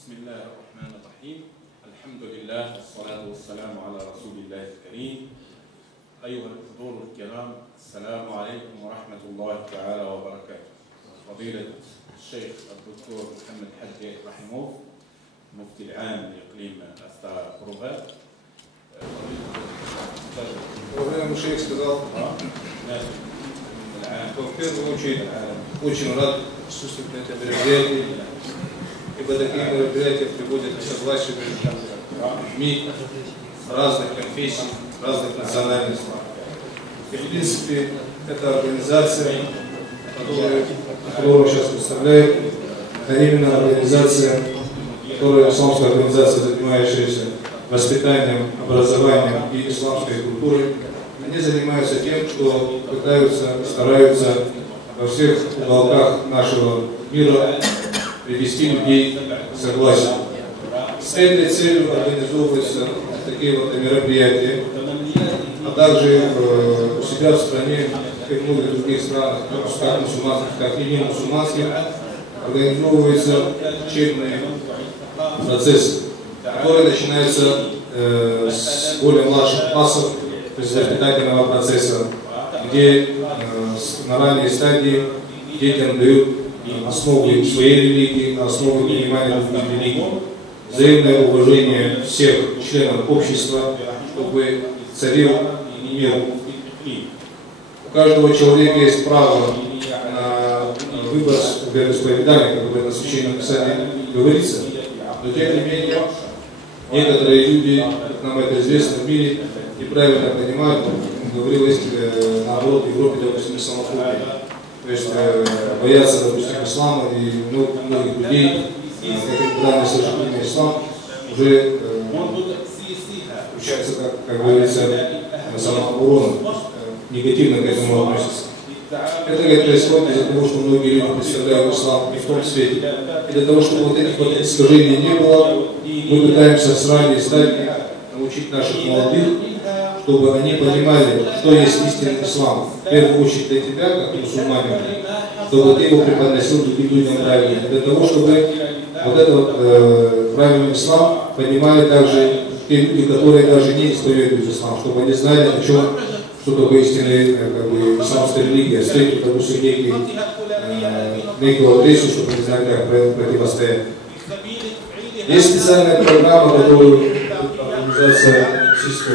بسم الله الرحمن الرحيم. الحمد لله والصلاة والسلام على رسول الله الكريم. أيها الحضور الكرام، السلام عليكم ورحمة الله تعالى وبركاته. فضيلة الشيخ الدكتور محمد حجي رحمه مفتي العام لإقليم أستاروغا. Уважаемый шейх сказал, что в первую очередь очень рад присутствовать на этом мероприятии, ибо такие мероприятия приводят к согласию людьми разных конфессий, разных национальностей. И в принципе, эта организация, которую сейчас представляет, это именно организация, исламская организация, занимающаяся воспитанием, образованием и исламской культурой. Они занимаются тем, что пытаются, стараются во всех уголках нашего мира привести людей к согласию. С этой целью организовываются такие вот мероприятия, а также у себя в стране, как и в многих других странах, как мусульманских, так и не мусульманских, организовываются учебные процессы, которые начинаются с более младших классов, то есть воспитательного процесса, где на ранней стадии детям дают основы своей религии, основы понимания других религий, взаимное уважение всех членов общества, чтобы царил мир. У каждого человека есть право на выбор вероисповедания, как об этом в Священном Писании говорится, но тем не менее некоторые люди, как нам это известно в мире, неправильно понимают, говорилось, наоборот, в Европе, допустим, исламофобия. То есть боятся, допустим, ислама и многих людей, когда они слышат имя ислам, уже включается, как говорится, на самооборону, негативно к этому относятся. Это происходит из-за того, что многие люди представляют ислам не в том свете. И для того, чтобы вот этих вот искажений не было, мы пытаемся с ранней стадии научить наших молодых, чтобы они понимали, что есть истинный ислам. В первую очередь для тебя, как мусульманин, чтобы ты его преподносил другим людям правильно. Для того, чтобы вот этот правильный ислам понимали также те люди, которые даже не исповедуют ислам, чтобы они знали, о чем, что такое истинная исламская религия, встретить, допустим, некую агрессию, чтобы они знали, как противостоять. Есть специальная программа, которую организация СИСКО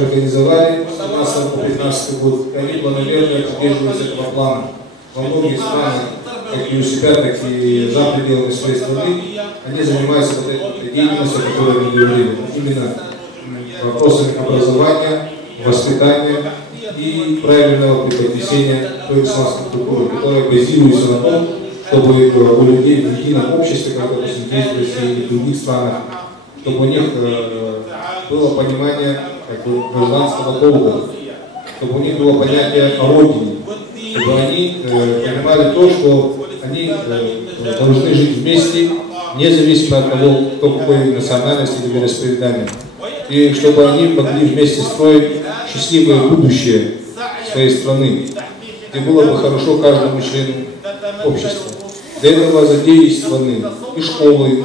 организовали с 2012 по 2015 год. Они планомерно придерживаются этого плана. Во многих странах, как и у себя, так и за пределами своей страны, они занимаются вот этой деятельностью, о которой мы говорили. Именно вопросами образования, воспитания и правильного преподнесения той исламской культуры, которая базируется на том, чтобы у людей в едином обществе, как, допустим, здесь, в России и в других странах, чтобы у них было понимание гражданского долга, чтобы у них было понятие о родине, чтобы они понимали то, что они должны жить вместе, независимо от того, кто какой национальности или вероисповедания, и чтобы они могли вместе строить счастливое будущее своей страны, где было бы хорошо каждому члену общества. Для этого задействованы и школы,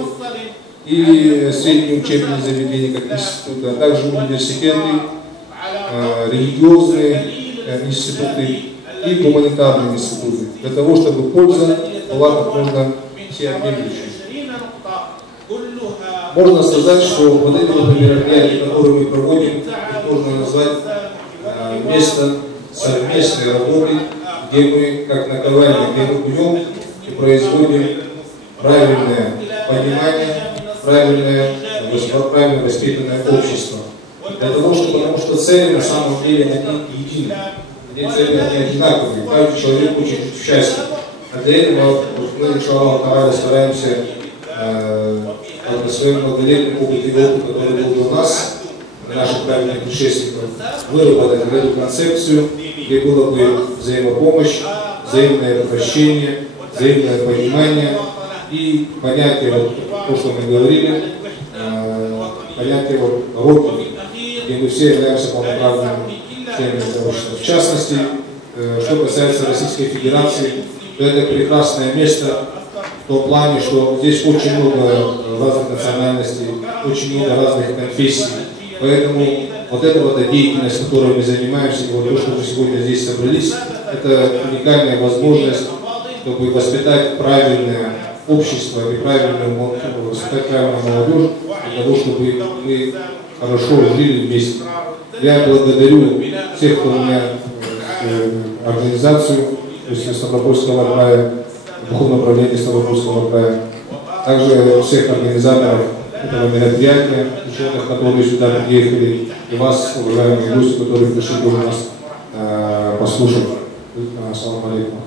и средние учебные заведения, как институты, а также университеты, религиозные институты и гуманитарные институты, для того, чтобы польза была как можно всеобъемлющей. Можно сказать, что вот эти вот мероприятия, которые мы проводим, их можно назвать место совместной работы, где мы, как наковальня, где мы бьем и производим правильное понимание, правильно воспитанное общество. Для того, чтобы, потому что цели на самом деле они едины, цели они одинаковые, каждый человек хочет жить в счастье. А для этого мы, иншаллах, стараемся на своем многолетнем опыте и опыт, который был у нас, наших правильных предшественников, выработать эту концепцию, где было бы взаимопомощь, взаимное прощение, взаимное понимание и понятие, вот, то, что мы говорили, понятие вот, родины, где мы все являемся полноправными членами общества. В частности, что касается Российской Федерации, то это прекрасное место, в том плане, что здесь очень много разных национальностей, очень много разных конфессий. Поэтому вот эта вот деятельность, которой мы занимаемся, вот то, что мы сегодня здесь собрались, это уникальная возможность, чтобы воспитать правильное общество и воспитать правильную молодежь, для того, чтобы мы хорошо жили вместе. Я благодарю всех, кто у меня организацию, то есть Ставропольского края, Духовное управление Ставропольского края, также всех организаторов этого мероприятия, ученых, которые сюда приехали, и вас, уважаемые гости, которые пришли тоже нас послушать. Ассаламу алейкум.